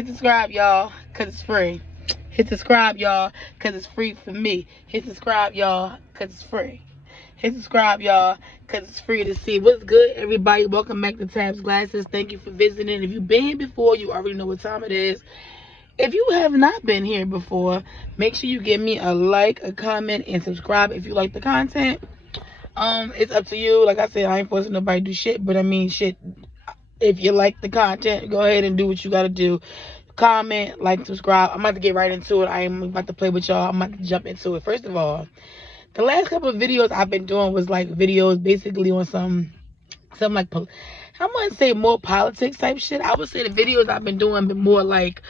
Hit subscribe, y'all, because it's free. Hit subscribe, y'all, because it's free for me. Hit subscribe, y'all, because it's free. Hit subscribe, y'all, because it's free to see. What's good, everybody? Welcome back to Tabs Glasses. Thank you for visiting. If you've been here before, you already know what time it is. If you have not been here before, make sure you give me a like, a comment, and subscribe if you like the content. It's up to you. Like I said, I ain't forcing nobody to do shit, but I mean shit. If you like the content, go ahead and do what you gotta do. Comment, like, subscribe. I'm about to get right into it. I am about to play with y'all. I'm about to jump into it. First of all, the last couple of videos I've been doing was like videos basically on some like, I wouldn't say more politics type shit. I would say the videos I've been doing been more like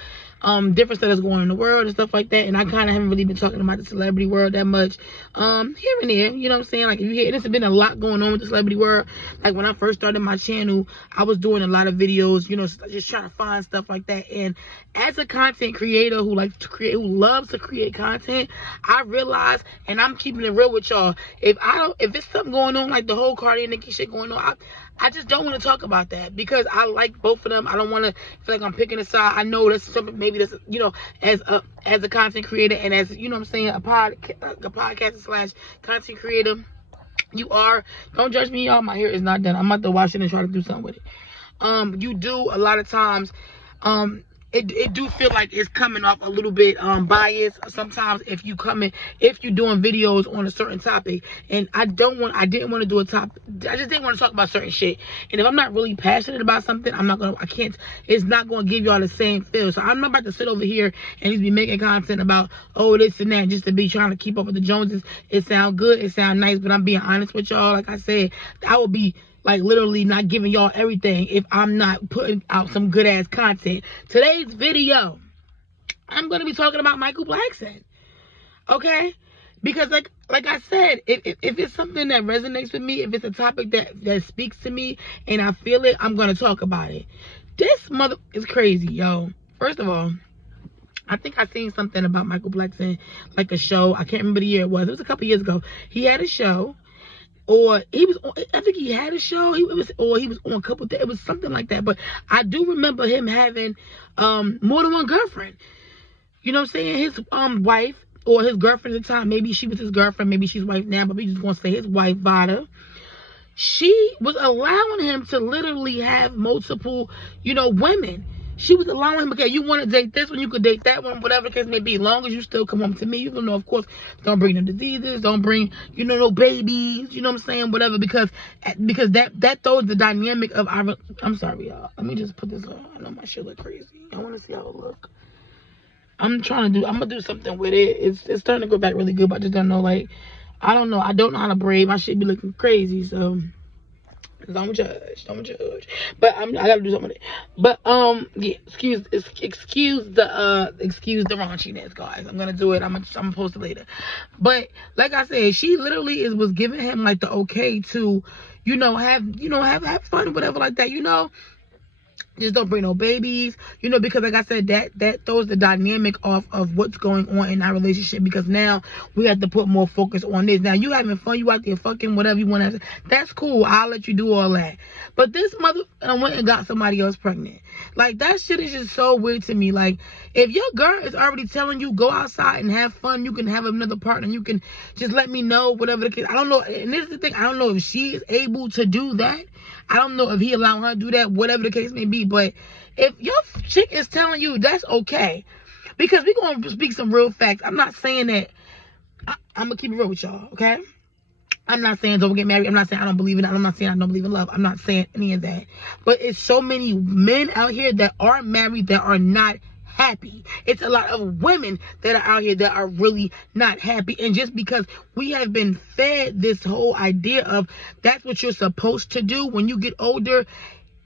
different stuff that's going on in the world and stuff like that. And I kind of haven't really been talking about the celebrity world that much here and there, you know what I'm saying? Like, if you hear, there's been a lot going on with the celebrity world. Like, when I first started my channel, I was doing a lot of videos, you know, just trying to find stuff like that. And as a content creator who likes to create, who loves to create content, I realize, and I'm keeping it real with y'all, if it's something going on like the whole Cardi and Nicki shit going on, I just don't want to talk about that, because I like both of them. I don't want to feel like I'm picking a side. I know that's something, maybe that's, you know, as a content creator and as, you know what I'm saying, a podcaster slash content creator, you are, don't judge me, y'all. My hair is not done. I'm about to wash it and try to do something with it. You do a lot of times, it do feel like it's coming off a little bit biased sometimes if you're doing videos on a certain topic. And I didn't want to do a topic. I just didn't want to talk about certain shit. And if I'm not really passionate about something, it's not gonna give y'all the same feel. So I'm not about to sit over here and just be making content about, oh, this and that, just to be trying to keep up with the Joneses. It sound good, it sound nice, but I'm being honest with y'all. Like I said, I would be like literally not giving y'all everything if I'm not putting out some good ass content. Today's video, I'm gonna be talking about Michael Blackson, okay? Because like I said, if it's something that resonates with me, if it's a topic that speaks to me and I feel it, I'm gonna talk about it. This mother is crazy, yo. First of all, I think I seen something about Michael Blackson, like a show. I can't remember the year it was. It was a couple years ago. He had a show. Or he was on, I think he had a show. He was on a couple things. It was something like that. But I do remember him having more than one girlfriend. You know what I'm saying? His wife, or his girlfriend at the time, maybe she was his girlfriend, maybe she's wife now, but we just gonna say his wife, Vada. She was allowing him to literally have multiple, you know, women. She was allowing him, okay, you want to date this one, you could date that one, whatever the case may be, as long as you still come home to me. You know, of course, don't bring no diseases, don't bring, you know, no babies, you know what I'm saying, whatever, because that throws the dynamic of our, I'm sorry, y'all. Let me just put this on. I know my shit look crazy. I want to see how it look. I'm going to do something with it. It's starting to go back really good, but I just don't know, like, I don't know how to braid. My shit be looking crazy, so don't judge. But I gotta do something with it. But yeah, excuse the raunchiness, guys. I'm gonna do it. I'm gonna post it later. But like I said, she literally was giving him like the okay to, you know, have fun, whatever, like that, you know. Just don't bring no babies, you know, because like I said, that throws the dynamic off of what's going on in our relationship, because now we have to put more focus on this. Now, you having fun, you out there fucking whatever you want to, that's cool. I'll let you do all that. But this mother went and got somebody else pregnant. Like, that shit is just so weird to me. Like, if your girl is already telling you go outside and have fun, you can have another partner, you can just let me know, whatever the case. I don't know, and this is the thing, I don't know if she is able to do that. I don't know if he allowing her to do that, whatever the case may be. But if your chick is telling you, that's okay. Because we're going to speak some real facts. I'm not saying that, I'm going to keep it real with y'all, okay? I'm not saying don't get married. I'm not saying I don't believe in it. I'm not saying I don't believe in love. I'm not saying any of that. But it's so many men out here that are married that are not happy. It's a lot of women that are out here that are really not happy. And just because we have been fed this whole idea of that's what you're supposed to do when you get older,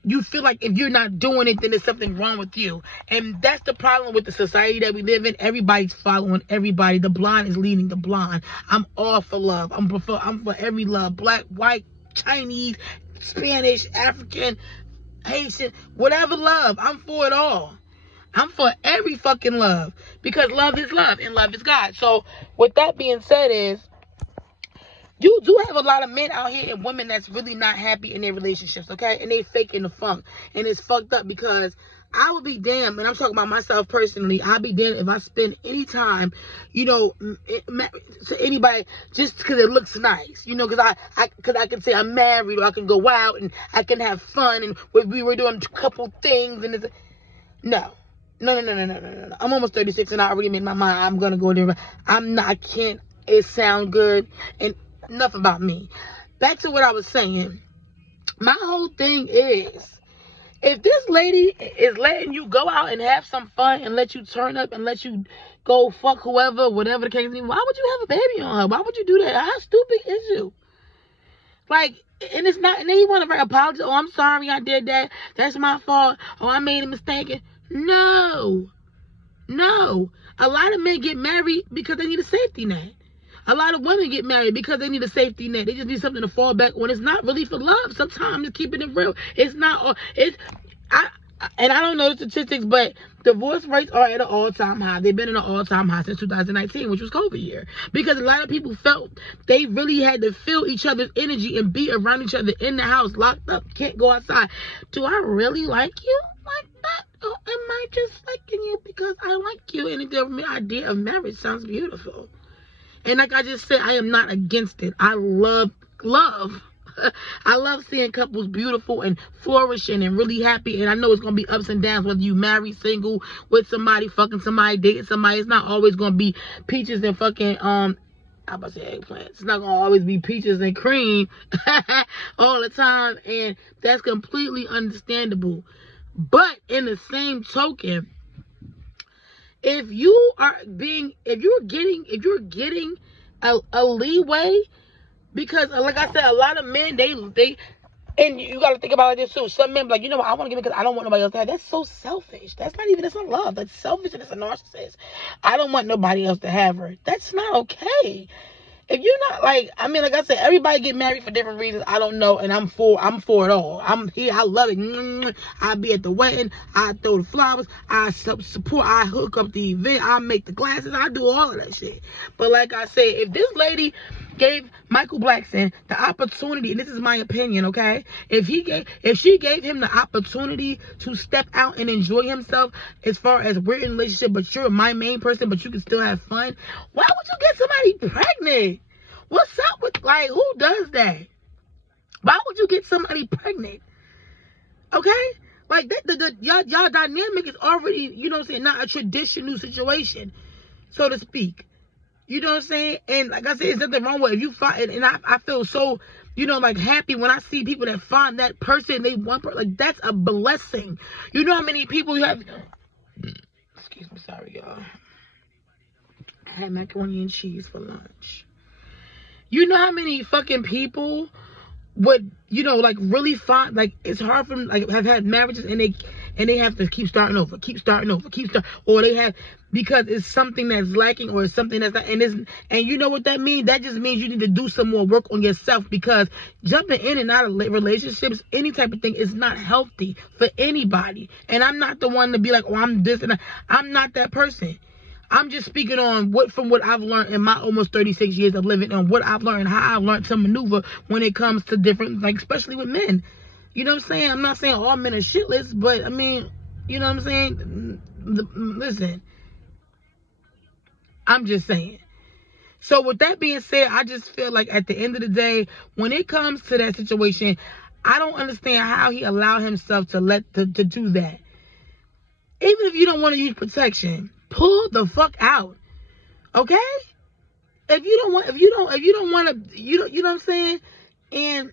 you feel like if you're not doing it, then there's something wrong with you. And that's the problem with the society that we live in. Everybody's following everybody. The blind is leading the blind. I'm all for love. I'm for every love. Black, white, Chinese, Spanish, African, Haitian, whatever love. I'm for it all. I'm for every fucking love, because love is love and love is God. So with that being said, is You do have a lot of men out here and women that's really not happy in their relationships, okay? And they faking the funk. And it's fucked up because I would be damned, and I'm talking about myself personally, I'd be damned if I spend any time, you know, to anybody just because it looks nice. You know, because I can say I'm married, or I can go out and I can have fun, and we were doing a couple things, and it's... No. No. I'm almost 36 and I already made my mind. I'm going to go there. I can't. It sound good. And enough about me. Back to what I was saying. My whole thing is, if this lady is letting you go out and have some fun and let you turn up and let you go fuck whoever, whatever the case may be, why would you have a baby on her? Why would you do that? How stupid is you? Like, and it's not, and then you want to apologize. Oh, I'm sorry I did that. That's my fault. Oh, I made a mistake. No. A lot of men get married because they need a safety net. A lot of women get married because they need a safety net. They just need something to fall back on. It's not really for love. Sometimes it's keeping it real. It's not. And I don't know the statistics, but divorce rates are at an all-time high. They've been at an all-time high since 2019, which was COVID year. Because a lot of people felt they really had to feel each other's energy and be around each other in the house, locked up, can't go outside. Do I really like you like that? Or am I just liking you because I like you? And the idea of marriage sounds beautiful. And like I just said, I am not against it. I love. I love seeing couples beautiful and flourishing and really happy. And I know it's going to be ups and downs, whether you married, single, with somebody, fucking somebody, dating somebody. It's not always going to be peaches and fucking, I'm about to say eggplants. It's not going to always be peaches and cream all the time. And that's completely understandable. But in the same token, if you're getting a leeway, because like I said, a lot of men, they and you got to think about it like this too. Some men be like, you know what, I want to give it because I don't want nobody else to have. That's so selfish. That's not love. That's selfish and it's a narcissist. I don't want nobody else to have her. That's not okay. If you're not like I said, everybody get married for different reasons. I don't know, and I'm for it all. I'm here. I love it. I be at the wedding. I throw the flowers. I support. I hook up the event. I make the glasses. I do all of that shit. But like I said, if this lady gave Michael Blackson the opportunity, and this is my opinion, okay? If she gave him the opportunity to step out and enjoy himself, as far as we're in a relationship, but you're my main person, but you can still have fun, why would you get somebody pregnant? What's up with, like, who does that? Why would you get somebody pregnant? Okay? Like, y'all dynamic is already, you know what I'm saying, not a traditional situation, so to speak. You know what I'm saying? And like I said, there's nothing wrong with it. If you find, and I feel so, you know, like happy when I see people that find that person, they want, like, that's a blessing. You know how many people you have, excuse me, sorry, y'all. I had macaroni and cheese for lunch. You know how many fucking people would, you know, like really find, like, it's hard for them, like, have had marriages and they have to keep starting over, or they have, because it's something that's lacking, or it's something that's not, and you know what that means? That just means you need to do some more work on yourself, because jumping in and out of relationships, any type of thing, is not healthy for anybody. And I'm not the one to be like, oh, I'm this and that. I'm not that person. I'm just speaking on from what I've learned in my almost 36 years of living, and what I've learned, how I've learned to maneuver when it comes to different, like, especially with men. You know what I'm saying? I'm not saying all men are shitless, but I mean, you know what I'm saying? Listen, I'm just saying. So with that being said, I just feel like at the end of the day, when it comes to that situation, I don't understand how he allowed himself to do that. Even if you don't want to use protection, pull the fuck out. Okay? If you don't want to, you know what I'm saying? And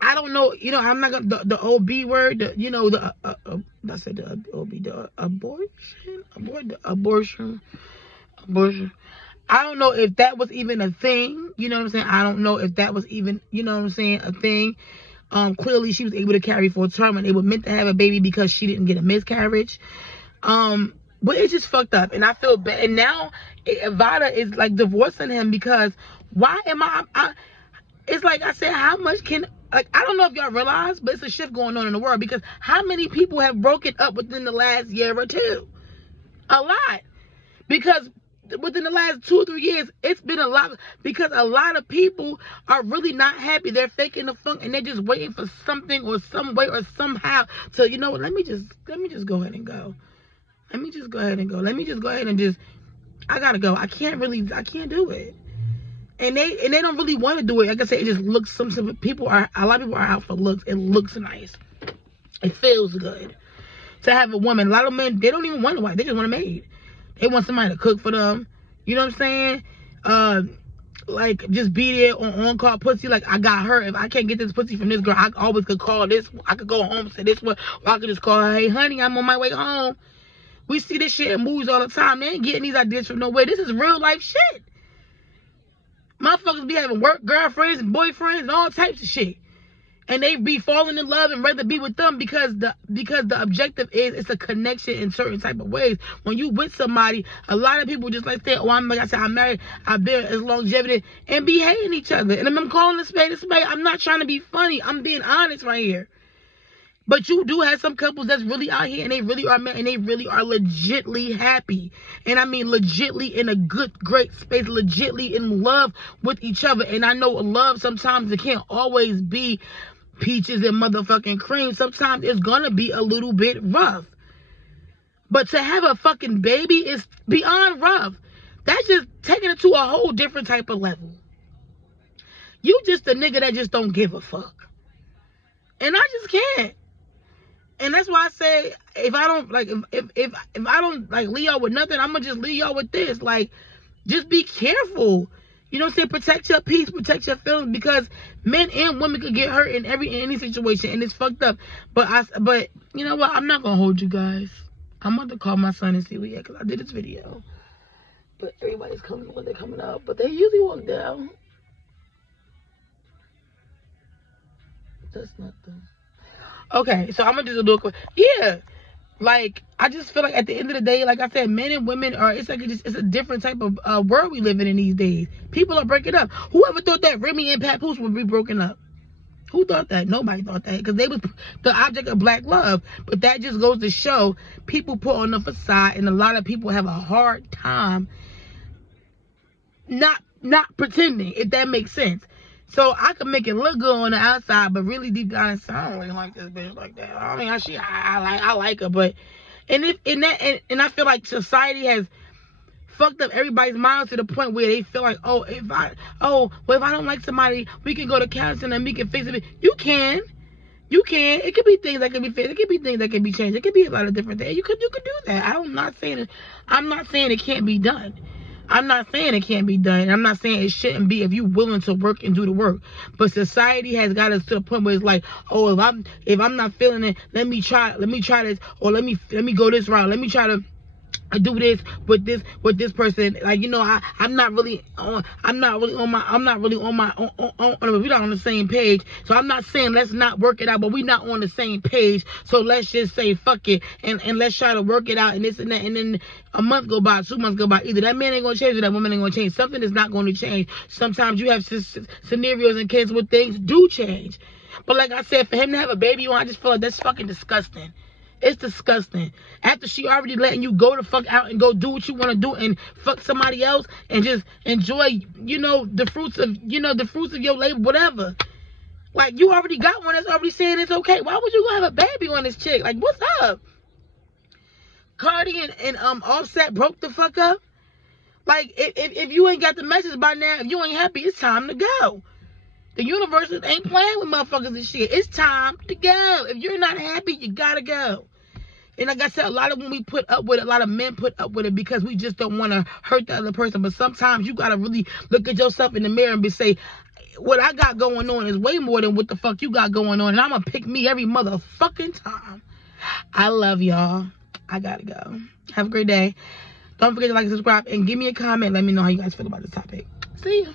I don't know, you know, I'm not gonna, the OB word, I said the OB, the abortion. I don't know if that was even a thing, you know what I'm saying? I don't know if that was even, you know what I'm saying, a thing. Clearly she was able to carry for a term, and they were meant to have a baby because she didn't get a miscarriage. But it's just fucked up, and I feel bad. And now Ivana is like divorcing him because why am I it's like I said, how much can, like, I don't know if y'all realize, but it's a shift going on in the world, because how many people have broken up within the last year or two? A lot. Because within the last 2 or 3 years, it's been a lot, because a lot of people are really not happy. They're faking the funk, and they're just waiting for something or some way or somehow to, you know what, let me just go ahead and go. Let me just go ahead and go. Let me just go ahead and just, I gotta go. I can't do it. And they don't really want to do it. Like I said, it just looks, a lot of people are out for looks. It looks nice. It feels good to have a woman. A lot of men, they don't even want a wife. They just want a maid. They want somebody to cook for them. You know what I'm saying? Like, just be there on-call pussy. Like, I got her. If I can't get this pussy from this girl, I always could call this. I could go home to this one. Or I could just call her, hey, honey, I'm on my way home. We see this shit in movies all the time. They ain't getting these ideas from nowhere. This is real life shit. Motherfuckers be having work girlfriends and boyfriends and all types of shit. And they be falling in love and rather be with them because the objective is, it's a connection in certain type of ways. When you with somebody, a lot of people just like say, oh, like I said, I'm married, I've been as longevity, and be hating each other. And I'm calling a spade a spade. I'm not trying to be funny. I'm being honest right here. But you do have some couples that's really out here, and they really are and they really are legitly happy. And I mean legitly in a good, great space, legitly in love with each other. And I know love, sometimes it can't always be peaches and motherfucking cream. Sometimes it's gonna be a little bit rough. But to have a fucking baby is beyond rough. That's just taking it to a whole different type of level. You just a nigga that just don't give a fuck. And I just can't. And that's why I say, if I don't like, if I don't like leave y'all with nothing, I'm gonna just leave y'all with this. Like, just be careful. You know what I'm saying? Protect your peace, protect your feelings, because men and women could get hurt in any situation, and it's fucked up. But you know what? I'm not gonna hold you guys. I'm about to call my son and see what he had, because I did this video. But everybody's coming when they're coming out, but they usually walk down. That's not them. Okay, so I'm gonna just do a quick. Yeah, like, I just feel like at the end of the day, like I said, men and women are, it's like it's a different type of world we live in these days. People are breaking up. Whoever thought that Remy and Papoose would be broken up? Who thought that? Nobody thought that, because they was the object of black love. But that just goes to show people put on the facade, and a lot of people have a hard time not pretending, if that makes sense. So I can make it look good on the outside, but really deep down inside, I don't really like this bitch like that. I mean, I like her, but and I feel like society has fucked up everybody's minds to the point where they feel like, if I don't like somebody, we can go to counseling and we can fix it. You can. It could be things that can be fixed. It could be things that can be changed. It could be a lot of different things. You could do that. I'm not saying it can't be done. I'm not saying it can't be done. I'm not saying it shouldn't be if you're willing to work and do the work. But society has got us to the point where it's like, oh, if I'm not feeling it, let me try this, or let me go this route. Let me try to do this with this person. Like, you know, we're not on the same page. So I'm not saying let's not work it out, but we're not on the same page. So let's just say fuck it and let's try to work it out, and this and that. And then a month go by, 2 months go by. Either that man ain't gonna change or that woman ain't gonna change. Something is not going to change. Sometimes you have scenarios and cases where things do change. But like I said, for him to have a baby on, I just feel like that's fucking disgusting. It's disgusting. After she already letting you go the fuck out and go do what you want to do and fuck somebody else and just enjoy, the fruits of your labor, whatever. Like, you already got one that's already saying it's okay. Why would you go have a baby on this chick? Like, what's up? Cardi and Offset broke the fuck up. Like, if you ain't got the message by now, if you ain't happy, it's time to go. The universe ain't playing with motherfuckers and shit. It's time to go. If you're not happy, you gotta go. And like I said, a lot of men put up with it because we just don't want to hurt the other person. But sometimes you gotta really look at yourself in the mirror and say, what I got going on is way more than what the fuck you got going on. And I'm gonna pick me every motherfucking time. I love y'all. I gotta go. Have a great day. Don't forget to like and subscribe and give me a comment. Let me know how you guys feel about this topic. See ya.